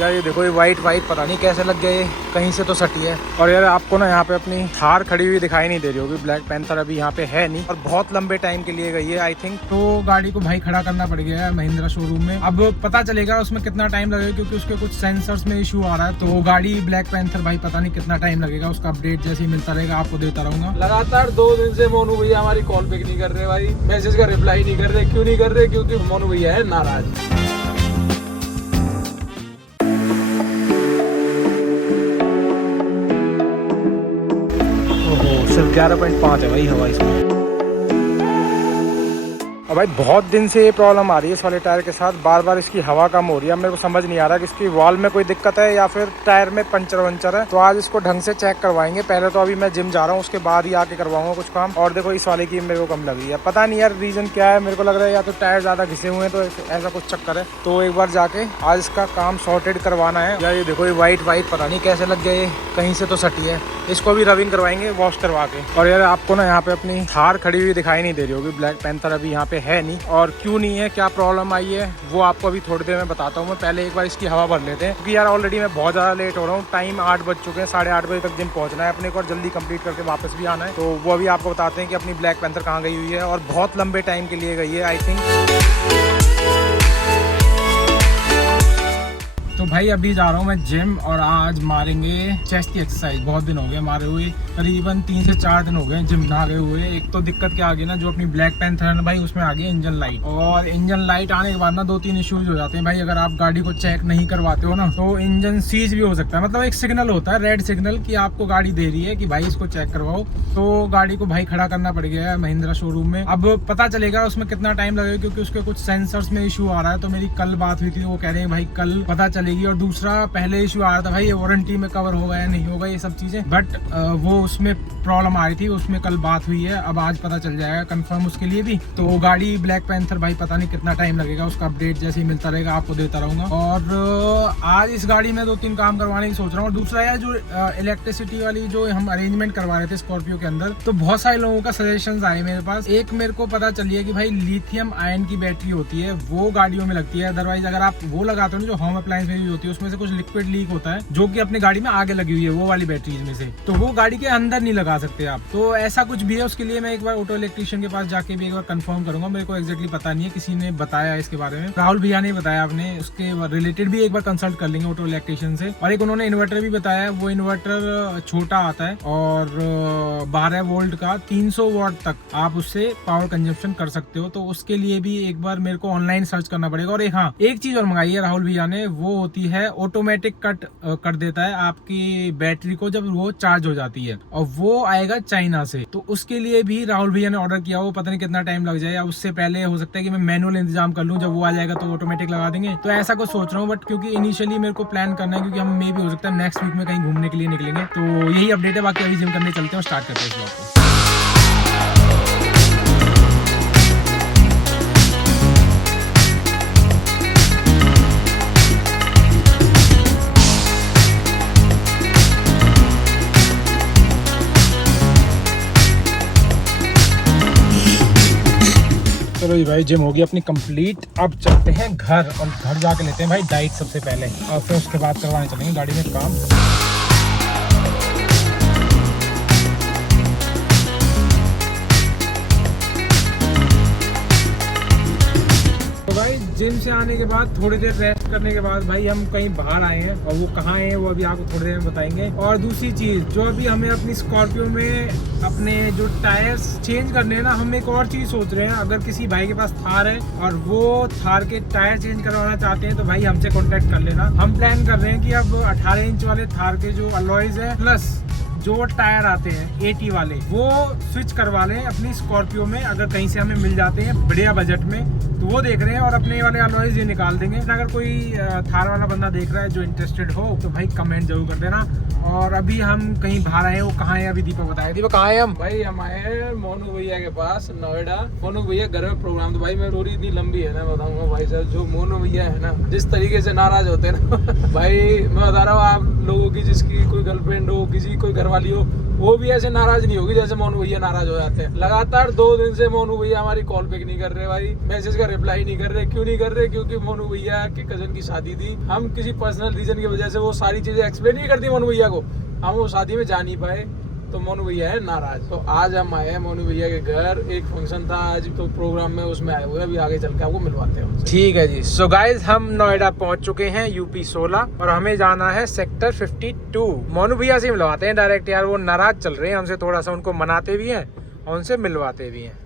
यार ये देखो, ये वाइट पता नहीं कैसे लग गया, ये कहीं से तो सटी है। और यार आपको ना यहाँ पे अपनी थार खड़ी हुई दिखाई नहीं दे रही होगी। ब्लैक पैंथर अभी यहाँ पे है नहीं और बहुत लंबे टाइम के लिए गई है आई थिंक। तो गाड़ी को भाई खड़ा करना पड़ गया है महिंद्रा शोरूम में। अब पता चलेगा उसमें कितना टाइम लगेगा, क्योंकि उसके कुछ सेंसर्स में इशू आ रहा है। तो गाड़ी ब्लैक पैंथर भाई पता नहीं कितना टाइम लगेगा, उसका अपडेट जैसे ही मिलता रहेगा आपको देता रहूंगा। लगातार 2 दिन से मोनू भैया हमारी कॉल पिक नहीं कर रहे भाई, मैसेज का रिप्लाई नहीं कर रहे। क्यों नहीं कर रहे? क्योंकि मोनू भैया है नाराज। सिर्फ 11.5 है भाई हवा इसमें। और भाई बहुत दिन से ये प्रॉब्लम आ रही है इस वाले टायर के साथ, बार बार इसकी हवा कम हो रही है। मेरे को समझ नहीं आ रहा कि इसकी वॉल में कोई दिक्कत है या फिर टायर में पंचर वंचर है। तो आज इसको ढंग से चेक करवाएंगे। पहले तो अभी मैं जिम जा रहा हूँ, उसके बाद ही आके करवाऊंगा कुछ काम। और देखो इस वाले की मेरे को कम लगी है, पता नहीं यार रीजन क्या है। मेरे को लग रहा है या तो टायर ज्यादा घिसे हुए हैं, तो ऐसा कुछ चक्कर है। तो एक बार जाके आज इसका काम सॉर्टेड करवाना है। यार ये देखो, ये वाइट पता नहीं कैसे लग गया, ये कहीं से तो सटी है। इसको भी रबिंग करवाएंगे वॉश करवा के। और यार आपको ना यहाँ पे अपनी थार खड़ी हुई दिखाई नहीं दे रही होगी। ब्लैक पैंथर अभी यहाँ पे है नहीं, और क्यों नहीं है, क्या प्रॉब्लम आई है, वो आपको अभी थोड़ी देर में बताता हूँ। मैं पहले एक बार इसकी हवा भर लेते हैं, क्योंकि यार ऑलरेडी मैं बहुत ज़्यादा लेट हो रहा हूँ। टाइम 8 बज चुके हैं, 8:30 बजे तक जिम पहुँचना है अपने को, और जल्दी कंप्लीट करके वापस भी आना है। तो वो अभी आपको बताते हैं कि अपनी ब्लैक पैंथर कहाँ गई हुई है, और बहुत लंबे टाइम के लिए गई है आई थिंक। तो भाई अभी जा रहा हूँ मैं जिम, और आज मारेंगे चेस्ट की एक्सरसाइज। बहुत दिन हो गए मारे हुए, करीबन 3 से 4 दिन हो गए जिम ना गए हुए। एक तो दिक्कत क्या आ गई ना, जो अपनी ब्लैक पैंथर है ना भाई, उसमें आ गई इंजन लाइट। और इंजन लाइट आने के बाद ना 2-3 इश्यूज हो जाते हैं भाई। अगर आप गाड़ी को चेक नहीं करवाते हो ना, तो इंजन सीज भी हो सकता है। मतलब एक सिग्नल होता है, रेड सिग्नल, कि आपको गाड़ी दे रही है कि भाई इसको चेक करवाओ। तो गाड़ी को भाई खड़ा करना पड़ गया है महिंद्रा शोरूम में। अब पता चलेगा उसमें कितना टाइम लगेगा, क्योंकि उसके कुछ सेंसर्स में इशू आ रहा है। तो मेरी कल बात हुई थी, वो कह रहे हैं भाई कल पता चलेगी। और दूसरा पहले इशू आ रहा था भाई, ये वारंटी में कवर होगा या नहीं होगा, ये सब चीजें। बट वो उसमें प्रॉब्लम आ रही थी, उसमें कल बात हुई है। अब आज पता चल जाएगा कंफर्म उसके लिए भी। तो गाड़ी ब्लैक पैंथर भाई पता नहीं कितना टाइम लगेगा, उसका अपडेट जैसे ही मिलता रहेगा आपको देता रहूंगा। और आज इस गाड़ी में 2-3 काम करवाने की सोच रहा हूँ। और दूसरा यार, जो इलेक्ट्रिसिटी वाली जो हम अरेंजमेंट करवा रहे थे स्कॉर्पियो के अंदर, तो बहुत सारे लोगों का सजेशन आए मेरे पास। एक मेरे को पता चली है कि भाई लिथियम आयन की बैटरी होती है, वो गाड़ियों में लगती है। अदरवाइज अगर आप वो लगाते हो जो होम अप्लायंस में यूज होती है, उसमें से कुछ लिक्विड लीक होता है, जो कि अपनी गाड़ी में आगे लगी हुई है, वो वाली बैटरीज में से। तो वो गाड़ी के अंदर नहीं लगा सकते आप। तो ऐसा कुछ भी है, उसके लिए मैं एक बार ऑटो इलेक्ट्रिशियन के पास जाके भी एक बार कंफर्म करूंगा। मेरे को एक्जैक्टली पता नहीं है, किसी ने बताया इसके बारे में, राहुल भैया ने बताया आपने, उसके रिलेटेड भी एक बार कंसल्ट कर लेंगे ऑटो इलेक्ट्रिशियन से। और एक उन्होंने इन्वर्टर भी बताया, वो इन्वर्टर छोटा आता है और 12 वोल्ट का 300 वॉट तक आप उससे पावर कंजप्शन कर सकते हो। तो उसके लिए भी एक बार मेरे को ऑनलाइन सर्च करना पड़ेगा। और एक चीज और मंगाई है राहुल भैया ने, वो होती है ऑटोमेटिक कट कर देता है आपकी बैटरी को जब वो चार्ज हो जाती है, और वो आएगा चाइना से। तो उसके लिए भी राहुल भैया ने ऑर्डर किया, वो पता नहीं कितना टाइम लग जाए। उससे पहले हो सकता है कि मैं मैनुअल इंतजाम कर लूं, जब वो आ जाएगा तो ऑटोमेटिक लगा देंगे। तो ऐसा कुछ सोच रहा हूँ। बट क्योंकि इनिशियली मेरे को प्लान करना है, क्योंकि हम मे भी हो सकता है नेक्स्ट वीक में कहीं घूमने के लिए निकलेंगे। तो यही अपडेट है। बाकी अभी जिम करने चलते हैं और स्टार्ट करते हैं इस ब्लॉग को। चलो जी भाई, जिम होगी अपनी कंप्लीट। अब चलते हैं घर, और घर जाके लेते हैं भाई डाइट सबसे पहले, और फिर उसके बाद करवाने चलेंगे गाड़ी में काम। तो भाई जिम से आने के बाद थोड़ी देर रेस्ट करने के बाद भाई हम कहीं बाहर आए हैं, और वो कहाँ हैं वो अभी आपको थोड़ी देर में बताएंगे। और दूसरी चीज़, जो अभी हमें अपनी स्कॉर्पियो में अपने जो टायर्स चेंज करने हैं ना, हम एक और चीज़ सोच रहे हैं। अगर किसी भाई के पास थार है और वो थार के टायर चेंज करवाना चाहते हैं, तो भाई हमसे कॉन्टेक्ट कर लेना। हम प्लान कर रहे हैं कि अब 18 इंच वाले थार के जो अलॉयज है, प्लस जो टायर आते हैं 80 वाले, वो स्विच करवा लें अपनी स्कॉर्पियो में। अगर कहीं से हमें मिल जाते हैं बढ़िया बजट में, तो वो देख रहे हैं। और अपने वाले अलॉयज ये निकाल देंगे। अगर कोई थार वाला बंदा देख रहा है जो इंटरेस्टेड हो, तो भाई कमेंट जरूर कर देना। और अभी हम कहीं बाहर आए हैं, वो कहाँ है अभी दीपक बताया। दीपक कहाँ है हम? भाई हम आए हैं मोनू भैया के पास, नोएडा। मोनू भैया घर में प्रोग्राम। तो भाई मैं स्टोरी इतनी लंबी है ना, बताऊंगा भाई साहब। जो मोनू भैया है ना, जिस तरीके से नाराज होते हैं ना भाई, मैं बता रहा हूँ आप लोगों की, जिसकी कोई गर्लफ्रेंड हो, किसी कोई घरवाली हो, वो भी ऐसे नाराज नहीं होगी जैसे मोनू भैया नाराज हो जाते हैं। लगातार 2 दिन से मोनू भैया हमारी कॉल पिक नहीं कर रहे भाई, मैसेज का रिप्लाई नहीं कर रहे। क्यों नहीं कर रहे? क्योंकि मोनू भैया के कजन की शादी थी। हम किसी पर्सनल रीजन की वजह से वो सारी चीजें एक्सप्लेन नहीं करती मोनू भैया को, हम वो शादी में जा नहीं पाए, तो मोनू भैया है नाराज। तो आज हम आए हैं मोनू भैया के घर, एक फंक्शन था आज, तो प्रोग्राम में उसमें आए हुए, अभी आगे चल के आपको मिलवाते हैं उनसे। ठीक है जी। सो गाइज हम नोएडा पहुंच चुके हैं, यूपी 16, और हमें जाना है सेक्टर 52। मोनू भैया से मिलवाते हैं डायरेक्ट यार, वो नाराज चल रहे हैं हमसे, थोड़ा सा उनको मनाते भी हैं और उनसे मिलवाते भी हैं,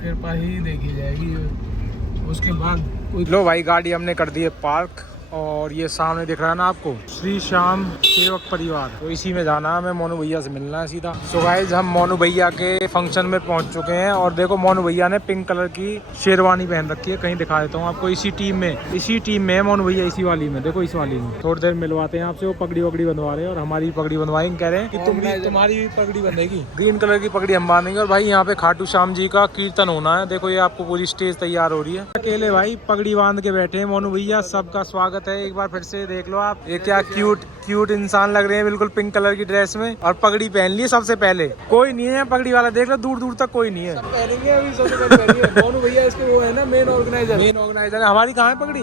कृपा ही देखी जाएगी। उसके बाद लो भाई गाड़ी हमने कर दी है पार्क, और ये सामने दिख रहा है ना आपको श्री श्याम सेवक परिवार, तो इसी में जाना है, हमें मोनू भैया से मिलना है सीधा। सो गाइज हम मोनू भैया के फंक्शन में पहुंच चुके हैं, और देखो मोनू भैया ने पिंक कलर की शेरवानी पहन रखी है, कहीं दिखा देता हूँ आपको, इसी टीम में है मोनू भैया, इसी वाली में, देखो इस वाली में। थोड़ी देर मिलवाते हैं आपसे, वो पगड़ी वगड़ी बनवा रहे हैं, और हमारी पगड़ी बनवाएंगे, कह रहे हैं कि तुम्हारी भी पगड़ी बनेगी, ग्रीन कलर की पगड़ी हम बांधेंगे। और भाई यहाँ पे खाटू श्याम जी का कीर्तन होना है, देखो ये आपको पूरी स्टेज तैयार हो रही है, अकेले भाई पगड़ी बांध के बैठे हैं मोनू भैया, सबका स्वागत है। एक बार फिर से देख लो आप, ये क्या क्यूट इंसान लग रहे हैं, बिल्कुल पिंक कलर की ड्रेस में, और पगड़ी पहन ली सबसे पहले। कोई नहीं है पगड़ी वाला, देख लो दूर दूर तक कोई नहीं है, सब पहनेंगे अभी, सबसे पहले पहनेंगे। मोनू भैया इसके वो है ना मेन ऑर्गेनाइजर। हमारी कहाँ है पगड़ी?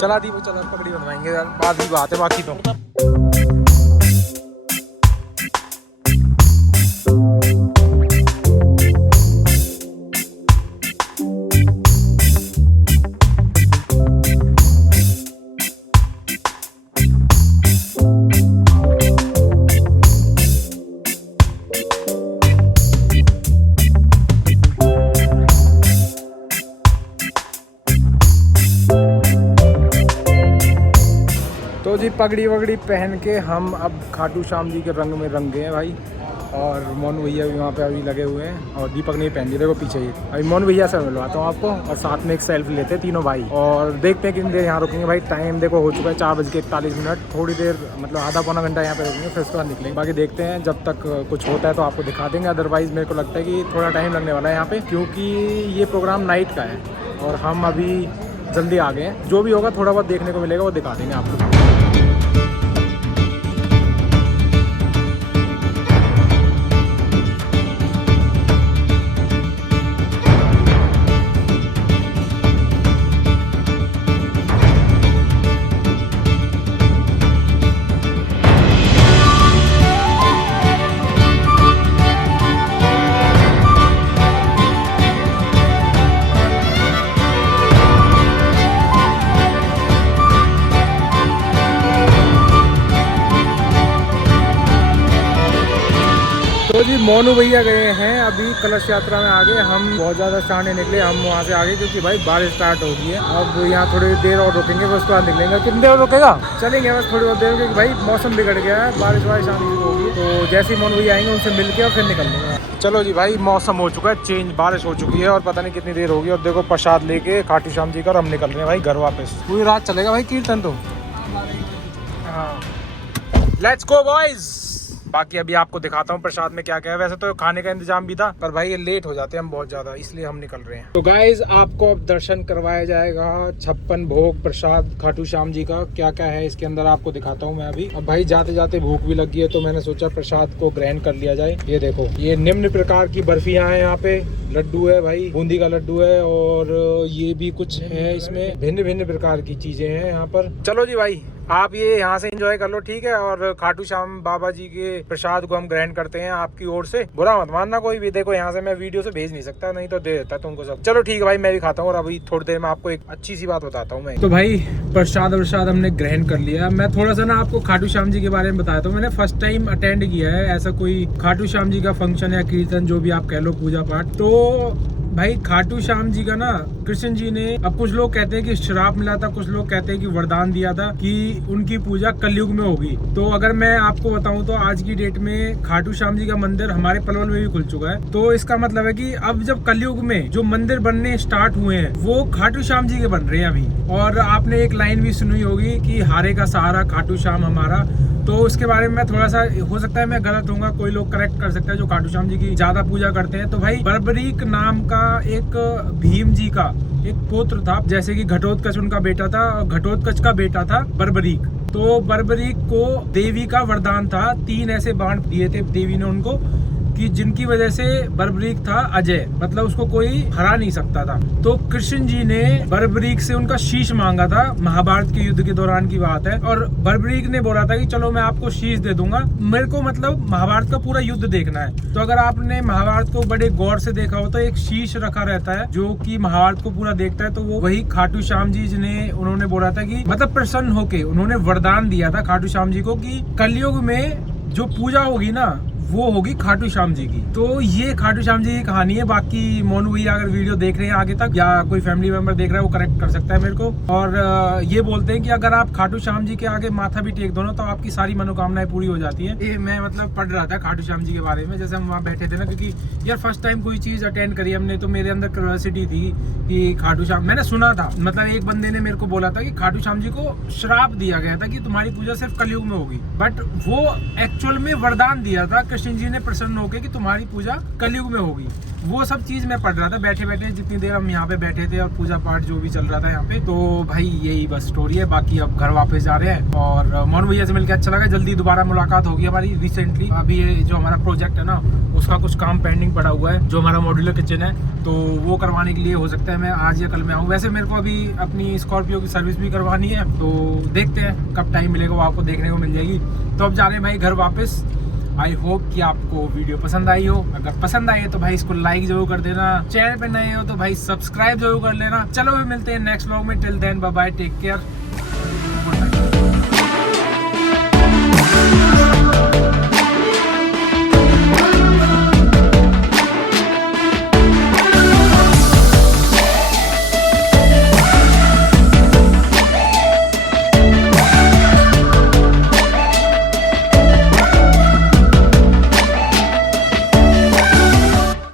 चला दी, चला पगड़ी बनवाएंगे यार, बाद की बात है, बाकी तो जी पगड़ी वगड़ी पहन के हम अब खाटू श्याम जी के रंग में रंग गए हैं भाई, और मोनू भैया भी वहाँ पे अभी लगे हुए हैं, और दीपक ने पहन ली, देखो पीछे ही। अभी मोनू भैया से मिलवाता हूँ आपको, और साथ में एक सेल्फी लेते हैं तीनों भाई, और देखते हैं कितनी देर यहाँ रुकेंगे भाई। टाइम देखो हो चुका है 4:41, थोड़ी देर मतलब आधा पौना घंटा यहाँ पे रुकेंगे, फिर उसके बाद निकलेंगे। बाकी देखते हैं, जब तक कुछ होता है तो आपको दिखा देंगे, अदरवाइज़ मेरे को लगता है कि थोड़ा टाइम लगने वाला है यहाँ पे, क्योंकि ये प्रोग्राम नाइट का है और हम अभी जल्दी आ गए हैं। जो भी होगा थोड़ा बहुत देखने को मिलेगा, वो दिखा देंगे आपको। तो जी मोनू भैया गए हैं अभी कलश यात्रा में आगे, हम बहुत ज़्यादा शाने निकले, हम वहाँ से आगे, क्योंकि भाई बारिश स्टार्ट हो गई है। अब यहाँ थोड़ी देर और रुकेंगे, फिर उसके बाद निकलेंगे। कितनी देर रुकेगा? चलेंगे बस थोड़ी बहुत देर, क्योंकि भाई मौसम बिगड़ गया है, बारिश वारिश आने शुरू होगी, तो जैसे ही मोनू भैया आएंगे उनसे मिल के और फिर निकल लेंगे। चलो जी भाई, मौसम हो चुका है चेंज, बारिश हो चुकी है, और पता नहीं कितनी देर होगी। और देखो प्रसाद लेके खाटू श्याम जी का, हम निकल रहे हैं भाई घर वापस। पूरी रात चलेगा भाई कीर्तन तो। हाँ, लेट्स गो बॉयज। बाकी अभी आपको दिखाता हूँ प्रसाद में क्या क्या है। वैसे तो खाने का इंतजाम भी था, पर भाई ये लेट हो जाते हैं हम बहुत ज्यादा, इसलिए हम निकल रहे हैं। तो गाइज आपको अब दर्शन करवाया जाएगा 56 भोग प्रसाद खाटू श्याम जी का, क्या क्या है इसके अंदर आपको दिखाता हूँ मैं अभी। अब भाई जाते जाते भूख भी लगी है, तो मैंने सोचा प्रसाद को ग्रहण कर लिया जाए। ये देखो, ये निम्न प्रकार की बर्फियां हैं यहाँ पे, लड्डू है भाई, बूंदी का लड्डू है, और ये भी कुछ है इसमें, भिन्न भिन्न प्रकार की चीजें हैं यहाँ पर। चलो जी भाई, आप ये यहाँ से एंजॉय कर लो, ठीक है। और खाटू श्याम बाबा जी के प्रसाद को हम ग्रहण करते हैं आपकी ओर से, बुरा मत मानना कोई भी। देखो यहाँ से मैं वीडियो से भेज नहीं सकता, नहीं तो दे देता तुमको सब। चलो ठीक है भाई, मैं भी खाता हूँ, और अभी थोड़ी देर में आपको एक अच्छी सी बात बताता हूँ मैं। तो भाई प्रसाद हमने ग्रहण कर लिया। मैं थोड़ा सा ना आपको खाटू श्याम जी के बारे में बताया, तो मैंने फर्स्ट टाइम अटेंड किया है ऐसा कोई खाटू श्याम जी का फंक्शन या कीर्तन, जो भी आप कह लो, पूजा पाठ। तो भाई खाटू श्याम जी का ना, कृष्ण जी ने, अब कुछ लोग कहते हैं कि श्राप मिला था, कुछ लोग कहते हैं कि वरदान दिया था कि उनकी पूजा कलयुग में होगी। तो अगर मैं आपको बताऊं तो आज की डेट में खाटू श्याम जी का मंदिर हमारे पलवल में भी खुल चुका है। तो इसका मतलब है कि अब जब कलयुग में जो मंदिर बनने स्टार्ट हुए हैं, वो खाटू श्याम जी के बन रहे हैं अभी। और आपने एक लाइन भी सुनी होगी कि हारे का सहारा खाटू श्याम हमारा। तो उसके बारे में मैं थोड़ा सा, हो सकता है मैं गलत होऊंगा, कोई लोग करेक्ट कर सकता है जो खाटू श्याम जी की ज्यादा पूजा करते हैं। तो भाई बर्बरीक नाम का एक भीम जी का एक पुत्र था, जैसे कि घटोत्कच उनका बेटा था, और घटोत्कच का बेटा था बर्बरीक। तो बर्बरीक को देवी का वरदान था, 3 ऐसे बाण दिए थे देवी ने उनको, कि जिनकी वजह से बर्बरीक था अजय, मतलब उसको कोई हरा नहीं सकता था। तो कृष्ण जी ने बर्बरीक से उनका शीश मांगा था, महाभारत के युद्ध के दौरान की बात है, और बर्बरीक ने बोला था कि चलो मैं आपको शीश दे दूंगा, मेरे को मतलब महाभारत का पूरा युद्ध देखना है। तो अगर आपने महाभारत को बड़े गौर से देखा हो तो एक शीश रखा रहता है जो कि महाभारत को पूरा देखता है, तो वो वही खाटू श्याम जी ने उन्होंने बोला था कि मतलब प्रसन्न होके उन्होंने वरदान दिया था खाटू श्याम जी को कि कलयुग में जो पूजा होगी ना वो होगी खाटू श्याम जी की। तो ये खाटू श्याम जी की कहानी है। बाकी मोनू भैया अगर वीडियो देख रहे हैं आगे तक या कोई फैमिली मेंबर देख रहा है वो करेक्ट कर सकता है मेरे को। और ये बोलते हैं कि अगर आप खाटू श्याम जी के आगे माथा भी टेक दो ना तो आपकी सारी मनोकामनाएं पूरी हो जाती है। ये मैं मतलब पढ़ रहा था खाटू श्याम जी के बारे में, जैसे हम वहाँ बैठे थे ना, क्योंकि यार फर्स्ट टाइम कोई चीज अटेंड करी हमने, तो मेरे अंदर क्यूरियोसिटी थी कि खाटू श्याम, मैंने सुना था, मतलब एक बंदे ने मेरे को बोला था कि खाटू श्याम जी को श्राप दिया गया था कि तुम्हारी पूजा सिर्फ कलयुग में होगी, बट वो एक्चुअल में वरदान दिया था कृष्ण जी ने प्रसन्न होकर कि तुम्हारी पूजा कलयुग में होगी। वो सब चीज मैं पढ़ रहा था बैठे बैठे, जितनी देर हम यहाँ पे बैठे थे और पूजा पाठ जो भी चल रहा था यहाँ पे। तो भाई यही बस स्टोरी है। बाकी अब घर वापस जा रहे हैं और मोनू भैया से मिलकर अच्छा लगा। जल्दी दोबारा मुलाकात होगी हमारी। रिसेंटली अभी ये जो हमारा प्रोजेक्ट है ना उसका कुछ काम पेंडिंग पड़ा हुआ है, जो हमारा मॉड्यूलर किचन है, तो वो करवाने के लिए हो सकता है मैं आज या कल में आऊँ। वैसे मेरे को अभी अपनी स्कॉर्पियो की सर्विस भी करवानी है, तो देखते हैं कब टाइम मिलेगा, वो आपको देखने को मिल जाएगी। तो अब जा रहे हैं भाई घर वापस। आई होप कि आपको वीडियो पसंद आई हो। अगर पसंद आई है तो भाई इसको लाइक जरूर कर देना, चैनल पे नए हो तो भाई सब्सक्राइब जरूर कर लेना। चलो भी मिलते हैं नेक्स्ट व्लॉग में। Till then bye bye, take care.